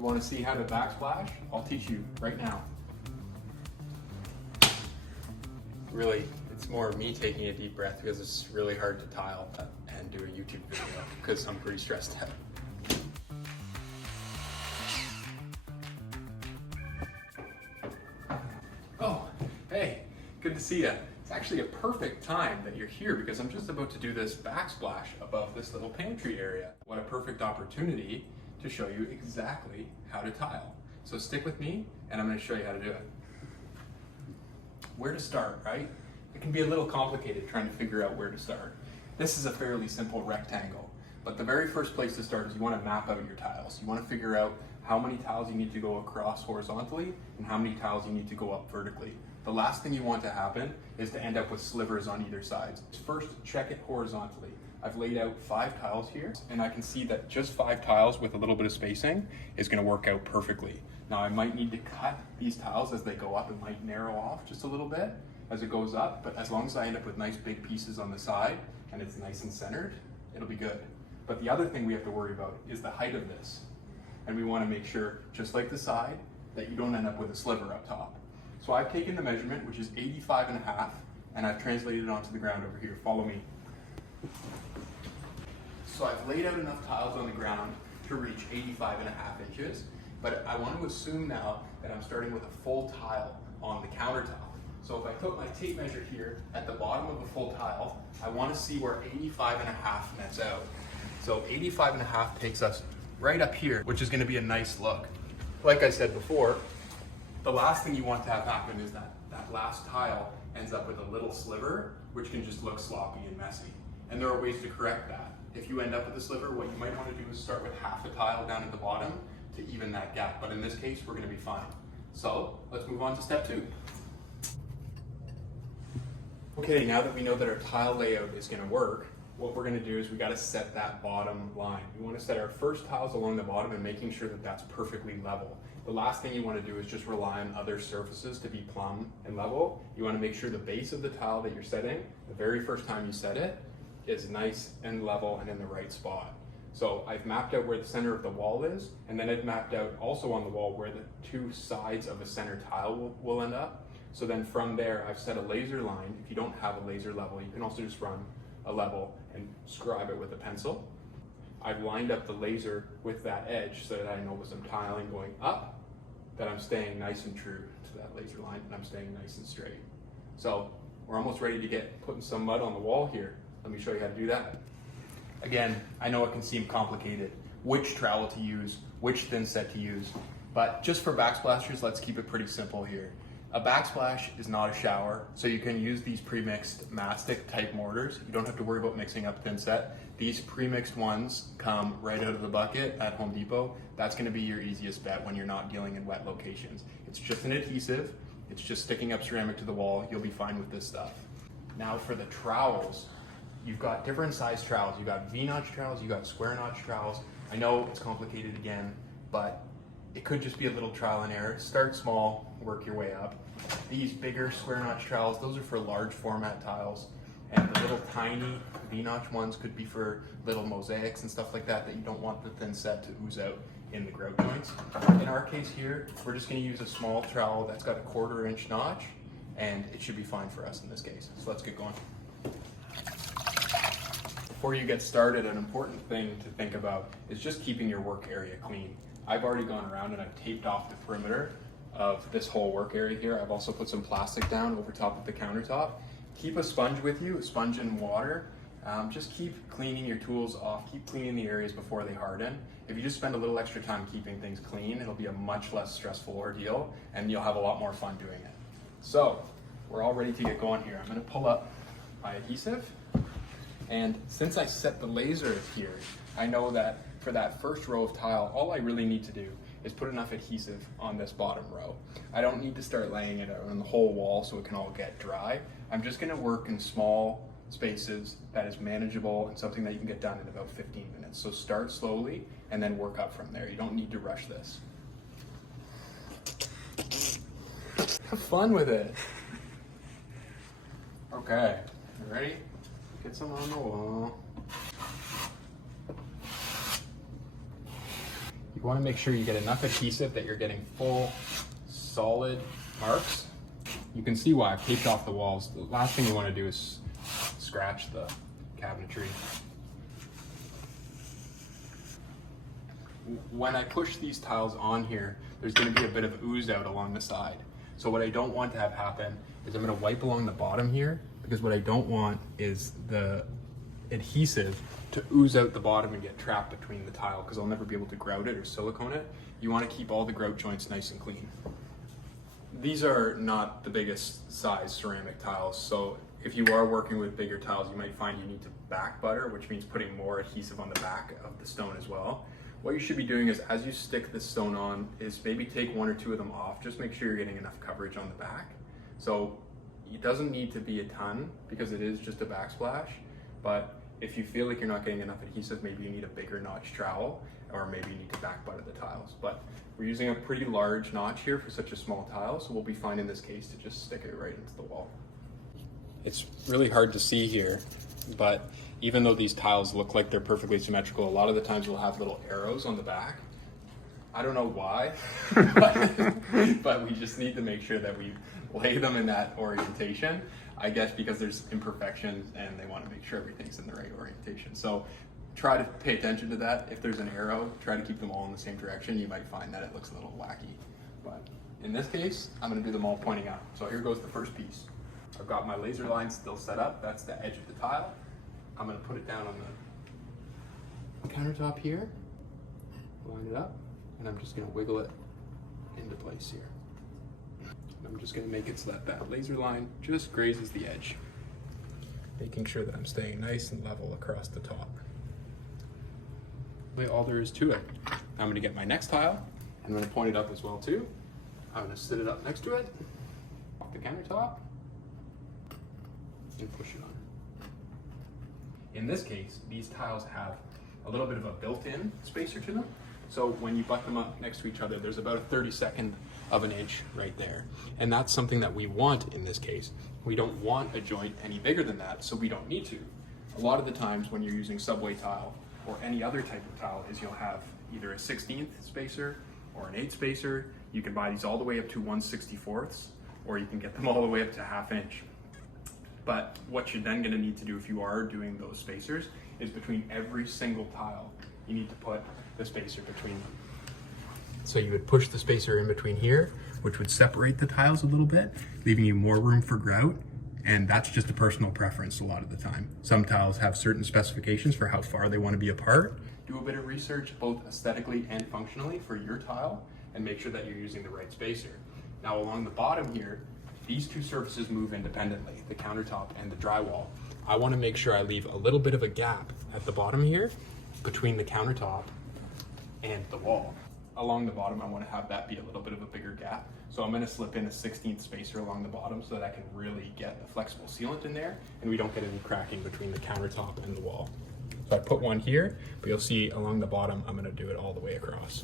You want to see how to backsplash? I'll teach you right now. Really, it's more me taking a deep breath because it's really hard to tile and do a YouTube video because I'm pretty stressed out. Oh, hey, good to see you. It's actually a perfect time that you're here because I'm just about to do this backsplash above this little pantry area. What a perfect opportunity to show you exactly how to tile. So stick with me and I'm going to show you how to do it. Where to start, right? It can be a little complicated trying to figure out where to start. This is a fairly simple rectangle, but the very first place to start is you want to map out your tiles. You want to figure out how many tiles you need to go across horizontally and how many tiles you need to go up vertically. The last thing you want to happen is to end up with slivers on either side. First, check it horizontally. I've laid out 5 tiles here, and I can see that just 5 tiles with a little bit of spacing is going to work out perfectly. Now I might need to cut these tiles as they go up. It might narrow off just a little bit as it goes up, but as long as I end up with nice big pieces on the side and it's nice and centered, it'll be good. But the other thing we have to worry about is the height of this. And we want to make sure, just like the side, that you don't end up with a sliver up top. So I've taken the measurement, which is 85.5, and I've translated it onto the ground over here. Follow me. So I've laid out enough tiles on the ground to reach 85.5 inches, but I want to assume now that I'm starting with a full tile on the countertop. So if I put my tape measure here at the bottom of the full tile, I want to see where 85.5 nets out. So 85.5 takes us right up here, which is going to be a nice look. Like I said before, the last thing you want to have happen is that last tile ends up with a little sliver, which can just look sloppy and messy. And there are ways to correct that. If you end up with a sliver, what you might want to do is start with half a tile down at the bottom to even that gap. But in this case, we're going to be fine. So let's move on to step 2. Okay, now that we know that our tile layout is going to work, what we're going to do is we got to set that bottom line. We want to set our first tiles along the bottom and making sure that that's perfectly level. The last thing you want to do is just rely on other surfaces to be plumb and level. You want to make sure the base of the tile that you're setting, the very first time you set it, is nice and level and in the right spot. So I've mapped out where the center of the wall is, and then I've mapped out also on the wall where the 2 sides of the center tile will end up. So then from there, I've set a laser line. If you don't have a laser level, you can also just run a level and scribe it with a pencil. I've lined up the laser with that edge so that I know as I'm tiling going up, that I'm staying nice and true to that laser line and I'm staying nice and straight. So we're almost ready to get putting some mud on the wall here. Let me show you how to do that. Again, I know it can seem complicated, which trowel to use, which thin set to use, but just for backsplashers, let's keep it pretty simple here. A backsplash is not a shower, so you can use these premixed mastic type mortars. You don't have to worry about mixing up thin set. These premixed ones come right out of the bucket at Home Depot. That's gonna be your easiest bet when you're not dealing in wet locations. It's just an adhesive. It's just sticking up ceramic to the wall. You'll be fine with this stuff. Now for the trowels, you've got different size trowels. You've got V-notch trowels, you've got square notch trowels. I know it's complicated again, but it could just be a little trial and error. Start small, work your way up. These bigger square notch trowels, those are for large format tiles. And the little tiny V-notch ones could be for little mosaics and stuff like that you don't want the thin set to ooze out in the grout joints. In our case here, we're just gonna use a small trowel that's got a 1/4 inch notch, and it should be fine for us in this case. So let's get going. Before you get started, an important thing to think about is just keeping your work area clean. I've already gone around and I've taped off the perimeter of this whole work area here. I've also put some plastic down over top of the countertop. Keep a sponge with you, a sponge and water. Just keep cleaning your tools off, keep cleaning the areas before they harden. If you just spend a little extra time keeping things clean, it'll be a much less stressful ordeal and you'll have a lot more fun doing it. So, we're all ready to get going here. I'm gonna pull up my adhesive. And since I set the laser here, I know that for that first row of tile, all I really need to do is put enough adhesive on this bottom row. I don't need to start laying it on the whole wall so it can all get dry. I'm just gonna work in small spaces that is manageable and something that you can get done in about 15 minutes. So start slowly and then work up from there. You don't need to rush this. Have fun with it. Okay, you ready? Get some on the wall. You want to make sure you get enough adhesive that you're getting full, solid marks. You can see why I've taped off the walls. The last thing you want to do is scratch the cabinetry. When I push these tiles on here, there's going to be a bit of ooze out along the side. So what I don't want to have happen is I'm going to wipe along the bottom here, because what I don't want is the adhesive to ooze out the bottom and get trapped between the tile, because I'll never be able to grout it or silicone it. You want to keep all the grout joints nice and clean. These are not the biggest size ceramic tiles, so if you are working with bigger tiles, you might find you need to back butter, which means putting more adhesive on the back of the stone as well. What you should be doing is, as you stick the stone on, is maybe take 1 or 2 of them off. Just make sure you're getting enough coverage on the back. So it doesn't need to be a ton, because it is just a backsplash. But if you feel like you're not getting enough adhesive, maybe you need a bigger notch trowel, or maybe you need to back butter the tiles. But we're using a pretty large notch here for such a small tile, so we'll be fine in this case to just stick it right into the wall. It's really hard to see here, but even though these tiles look like they're perfectly symmetrical, a lot of the times we'll have little arrows on the back. I don't know why, but we just need to make sure that we lay them in that orientation. I guess because there's imperfections and they want to make sure everything's in the right orientation. So try to pay attention to that. If there's an arrow, try to keep them all in the same direction. You might find that it looks a little wacky. But in this case, I'm going to do them all pointing out. So here goes the first piece. I've got my laser line still set up. That's the edge of the tile. I'm going to put it down on the countertop here, line it up, and I'm just going to wiggle it into place here. And I'm just going to make it so that that laser line just grazes the edge, making sure that I'm staying nice and level across the top. That's all there is to it. I'm going to get my next tile. I'm going to point it up as well too. I'm going to sit it up next to it, off the countertop, and push it on. In this case, these tiles have a little bit of a built-in spacer to them. So when you butt them up next to each other, there's about a 32nd of an inch right there. And that's something that we want in this case. We don't want a joint any bigger than that, so we don't need to. A lot of the times when you're using subway tile or any other type of tile is you'll have either a 16th spacer or an 8 spacer. You can buy these all the way up to 1/64, or you can get them all the way up to 1/2 inch. But what you're then going to need to do if you are doing those spacers is between every single tile, you need to put the spacer between them. So you would push the spacer in between here, which would separate the tiles a little bit, leaving you more room for grout. And that's just a personal preference a lot of the time. Some tiles have certain specifications for how far they want to be apart. Do a bit of research, both aesthetically and functionally, for your tile, and make sure that you're using the right spacer. Now along the bottom here, these two surfaces move independently, the countertop and the drywall. I want to make sure I leave a little bit of a gap at the bottom here between the countertop and the wall. Along the bottom, I want to have that be a little bit of a bigger gap. So I'm going to slip in a 16th spacer along the bottom so that I can really get a flexible sealant in there and we don't get any cracking between the countertop and the wall. So I put one here, but you'll see along the bottom, I'm going to do it all the way across.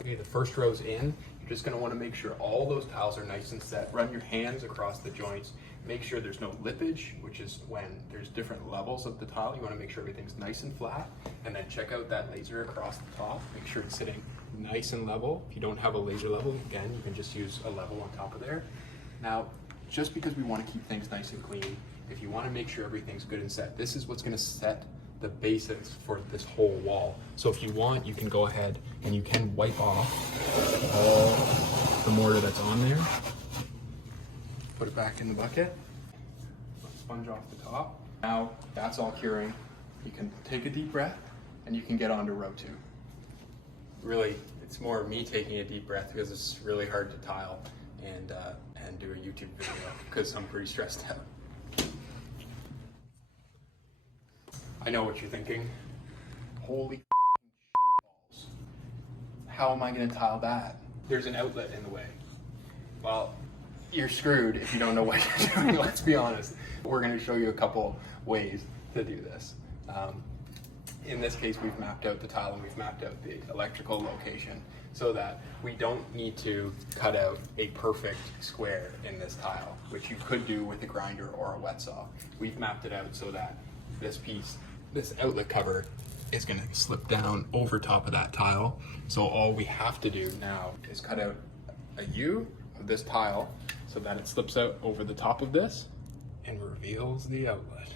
Okay, the first row's in. You're just going to want to make sure all those tiles are nice and set. Run your hands across the joints. Make sure there's no lippage, which is when there's different levels of the tile. You want to make sure everything's nice and flat. And then check out that laser across the top. Make sure it's sitting nice and level. If you don't have a laser level, again, you can just use a level on top of there. Now, just because we want to keep things nice and clean, if you want to make sure everything's good and set, this is what's going to set the basis for this whole wall. So if you want, you can go ahead and you can wipe off all the mortar that's on there. Put it back in the bucket, sponge off the top. Now that's all curing. You can take a deep breath and you can get on to row 2. Really, it's more me taking a deep breath because it's really hard to tile and do a YouTube video because I'm pretty stressed out. I know what you're thinking. Holy balls. How am I gonna tile that? There's an outlet in the way. Well, you're screwed if you don't know what you're doing, let's be honest. We're gonna show you a couple ways to do this. In this case, we've mapped out the tile and we've mapped out the electrical location so that we don't need to cut out a perfect square in this tile, which you could do with a grinder or a wet saw. We've mapped it out so that this piece, this outlet cover, is gonna slip down over top of that tile. So all we have to do now is cut out a U of this tile so that it slips out over the top of this and reveals the outlet.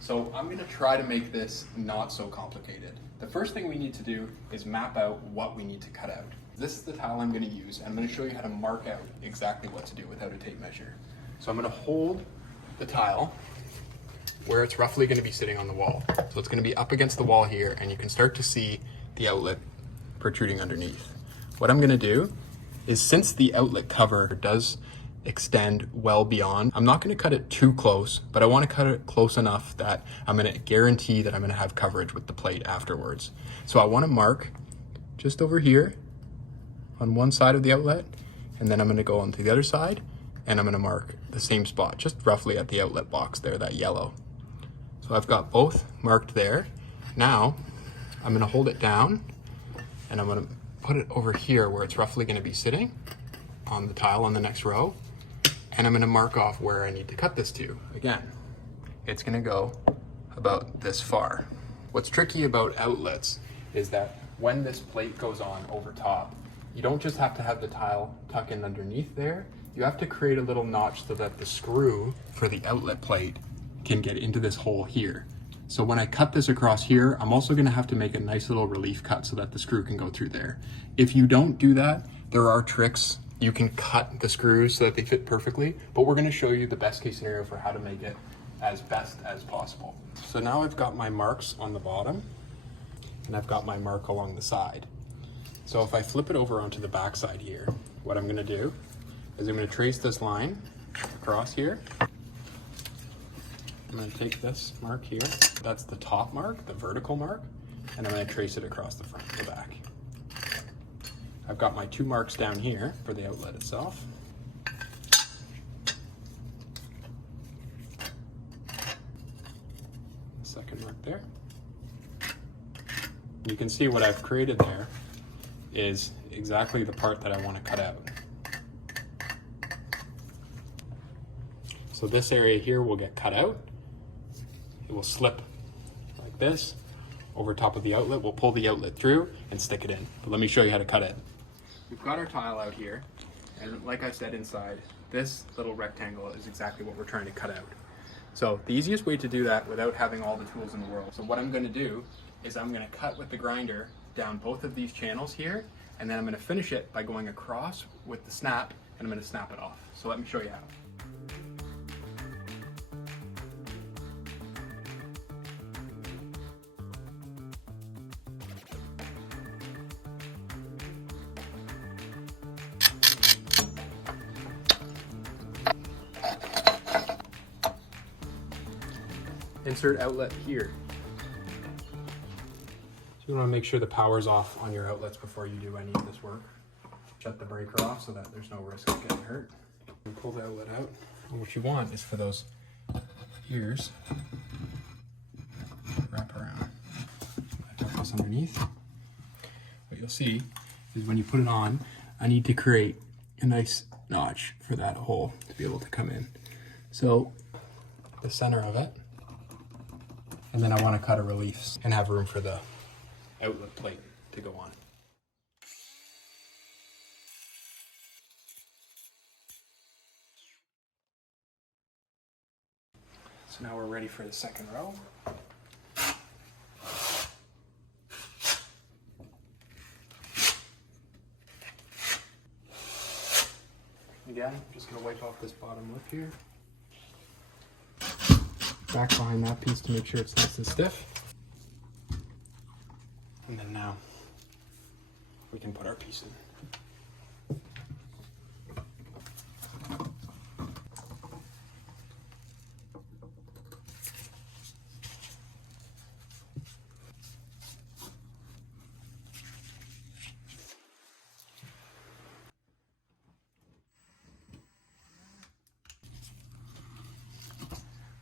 So I'm gonna try to make this not so complicated. The first thing we need to do is map out what we need to cut out. This is the tile I'm gonna use, and I'm gonna show you how to mark out exactly what to do without a tape measure. So I'm gonna hold the tile where it's roughly gonna be sitting on the wall. So it's gonna be up against the wall here, and you can start to see the outlet protruding underneath. What I'm gonna do is, since the outlet cover does extend well beyond, I'm not gonna cut it too close, but I wanna cut it close enough that I'm gonna guarantee that I'm gonna have coverage with the plate afterwards. So I wanna mark just over here on one side of the outlet, and then I'm gonna go onto the other side, and I'm gonna mark the same spot, just roughly at the outlet box there, that yellow. So I've got both marked there. Now, I'm gonna hold it down, and I'm gonna put it over here where it's roughly gonna be sitting on the tile on the next row. And I'm gonna mark off where I need to cut this to. Again, it's gonna go about this far. What's tricky about outlets is that when this plate goes on over top, you don't just have to have the tile tuck in underneath there, you have to create a little notch so that the screw for the outlet plate can get into this hole here. So when I cut this across here, I'm also gonna have to make a nice little relief cut so that the screw can go through there. If you don't do that, there are tricks. You can cut the screws so that they fit perfectly, but we're gonna show you the best case scenario for how to make it as best as possible. So now I've got my marks on the bottom, and I've got my mark along the side. So if I flip it over onto the back side here, what I'm gonna do is I'm gonna trace this line across here. I'm gonna take this mark here, that's the top mark, the vertical mark, and I'm gonna trace it across the front and the back. I've got my two marks down here for the outlet itself. Second mark there. You can see what I've created there is exactly the part that I want to cut out. So this area here will get cut out. It will slip like this over top of the outlet. We'll pull the outlet through and stick it in. But let me show you how to cut it. We've got our tile out here, and like I said inside, this little rectangle is exactly what we're trying to cut out. So the easiest way to do that without having all the tools in the world. So what I'm gonna do is I'm gonna cut with the grinder down both of these channels here, and then I'm gonna finish it by going across with the snap, and I'm gonna snap it off. So let me show you how. Insert outlet here. So you want to make sure the power's off on your outlets before you do any of this work. Shut the breaker off so that there's no risk of getting hurt. And pull the outlet out. And what you want is for those ears to wrap around. I tuck this underneath. What you'll see is when you put it on, I need to create a nice notch for that hole to be able to come in. So the center of it. And then I want to cut a relief and have room for the outlet plate to go on. So now we're ready for the second row. Again, I'm just going to wipe off this bottom lip here. Back behind that piece to make sure it's nice and stiff. And then now we can put our piece in.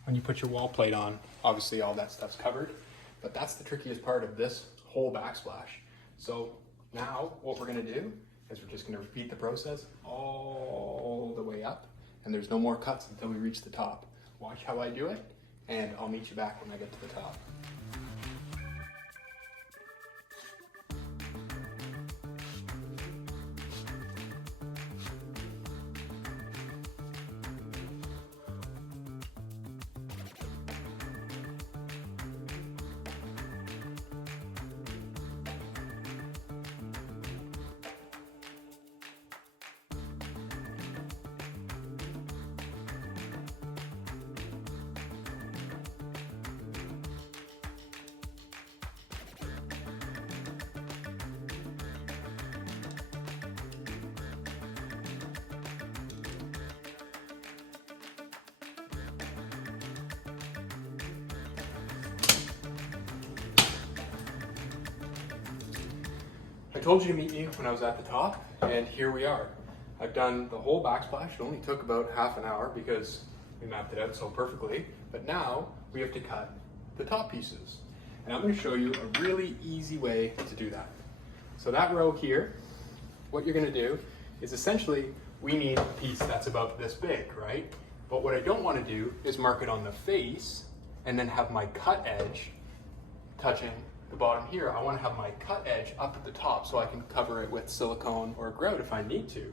When you put your wall plate on, obviously all that stuff's covered, but that's the trickiest part of this whole backsplash. So now what we're gonna do is we're just gonna repeat the process all the way up, and there's no more cuts until we reach the top. Watch how I do it, and I'll meet you back when I get to the top. told you to meet me when I was at the top, and here we are. I've done the whole backsplash. It only took about half an hour because we mapped it out so perfectly, but now we have to cut the top pieces. And I'm going to show you a really easy way to do that. So that row here, what you're going to do is essentially we need a piece that's about this big, right? But what I don't want to do is mark it on the face and then have my cut edge touching the bottom here. I want to have my cut edge up at the top so I can cover it with silicone or grout if I need to.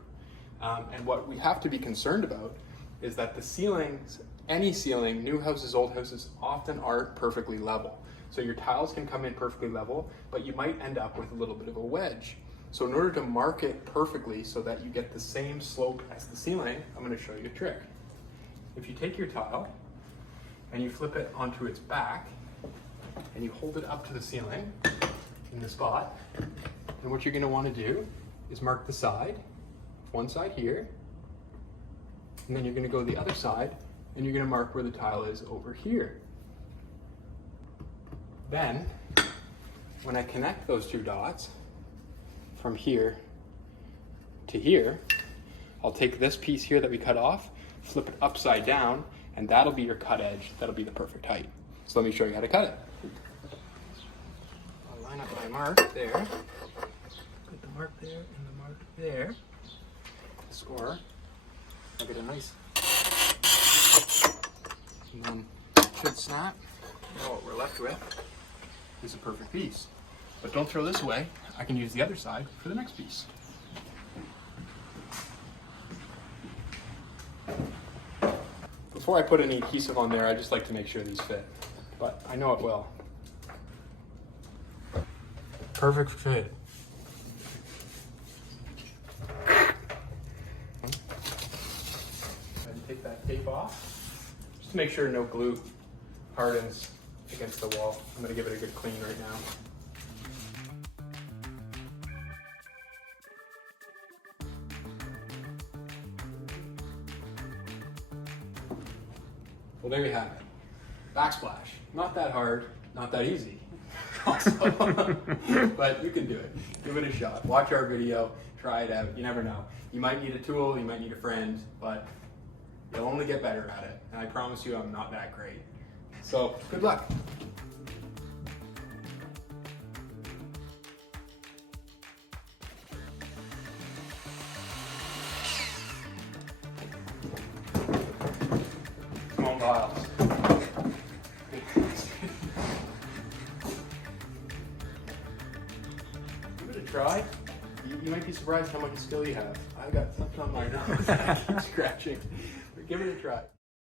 And what we have to be concerned about is that the ceilings, any ceiling, new houses, old houses, often aren't perfectly level. So your tiles can come in perfectly level, but you might end up with a little bit of a wedge. So in order to mark it perfectly so that you get the same slope as the ceiling, I'm going to show you a trick. If you take your tile and you flip it onto its back and you hold it up to the ceiling in the spot, and what you're going to want to do is mark the side, one side here, and then you're going to go the other side and you're going to mark where the tile is over here. Then, when I connect those two dots from here to here, I'll take this piece here that we cut off, flip it upside down, and that'll be your cut edge. That'll be the perfect height. So let me show you how to cut it. I'll line up my mark there, put the mark there and the mark there. Score. I'll get a nice, and then it should snap. Now what we're left with is a perfect piece. But don't throw this away. I can use the other side for the next piece. Before I put any adhesive on there, I just like to make sure these fit. But I know it will. Perfect fit. Take that tape off, just to make sure no glue hardens against the wall. I'm going to give it a good clean right now. Well, there you have it. Backsplash. Not that hard, not that easy. Also, but you can do it. Give it a shot. Watch our video, try it out. You never know. You might need a tool, you might need a friend, but you'll only get better at it, and I promise you I'm not that great. So, good luck. Come on, Biles. Give it a try. You might be surprised how much skill you have. I've got something on my nose that I keep scratching. Give it a try.